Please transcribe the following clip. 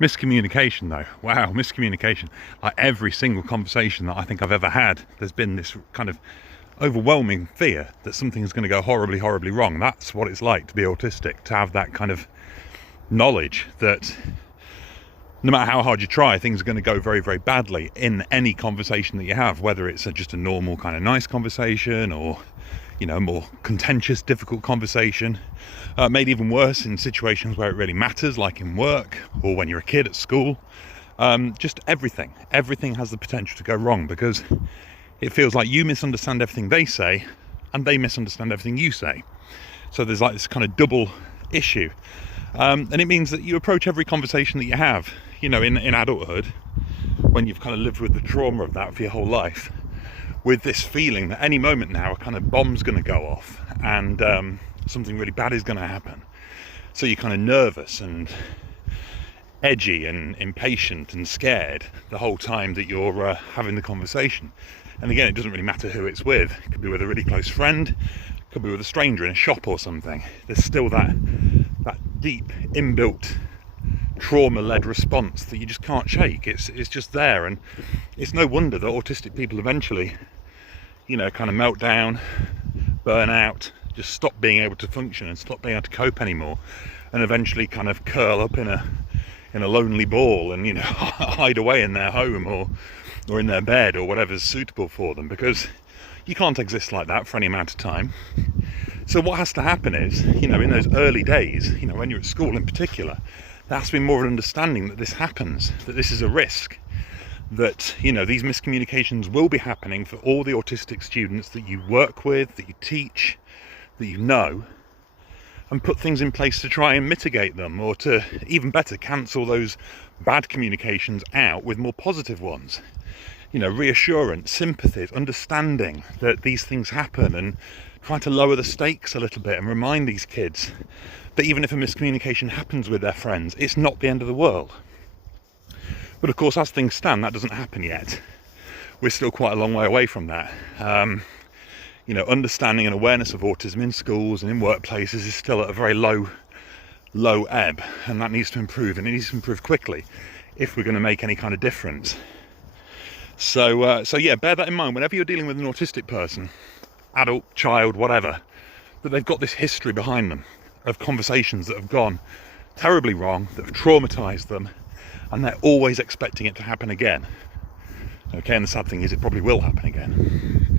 Miscommunication though, wow, miscommunication. Like every single conversation that I think I've ever had, there's been this kind of overwhelming fear that something's going to go horribly, horribly wrong. That's what it's like to be autistic, to have that kind of knowledge that no matter how hard you try, things are going to go very, very badly in any conversation that you have, whether it's just a normal kind of nice conversation or, you know, more contentious, difficult conversation. Made even worse in situations where it really matters, like in work or when you're a kid at school. Just everything has the potential to go wrong because it feels like you misunderstand everything they say and they misunderstand everything you say. So there's like this kind of double issue. And it means that you approach every conversation that you have, you know, in adulthood, when you've kind of lived with the trauma of that for your whole life, with this feeling that any moment now a kind of bomb's going to go off and something really bad is going to happen. So you're kind of nervous and edgy and impatient and scared the whole time that you're having the conversation. And again, it doesn't really matter who it's with. It could be with a really close friend, it could be with a stranger in a shop or something. There's still that deep inbuilt trauma-led response that you just can't shake. It's just there, and it's no wonder that autistic people eventually, you know, kind of melt down, burn out, just stop being able to function and stop being able to cope anymore, and eventually kind of curl up in a lonely ball and, you know, hide away in their home or in their bed or whatever's suitable for them, because you can't exist like that for any amount of time. So what has to happen is, you know, in those early days, you know, when you're at school in particular, there has to be more of an understanding that this happens, that this is a risk, that, you know, these miscommunications will be happening for all the autistic students that you work with, that you teach, that you know, and put things in place to try and mitigate them, or to, even better, cancel those bad communications out with more positive ones. You know, reassurance, sympathy, understanding that these things happen, and trying to lower the stakes a little bit and remind these kids that even if a miscommunication happens with their friends, it's not the end of the world. But of course, as things stand, that doesn't happen yet. We're still quite a long way away from that. You know, understanding and awareness of autism in schools and in workplaces is still at a very low ebb, and that needs to improve, and it needs to improve quickly if we're going to make any kind of difference. So yeah, bear that in mind whenever you're dealing with an autistic person, adult, child, whatever, that they've got this history behind them of conversations that have gone terribly wrong, that have traumatized them, and they're always expecting it to happen again. Okay, and the sad thing is it probably will happen again.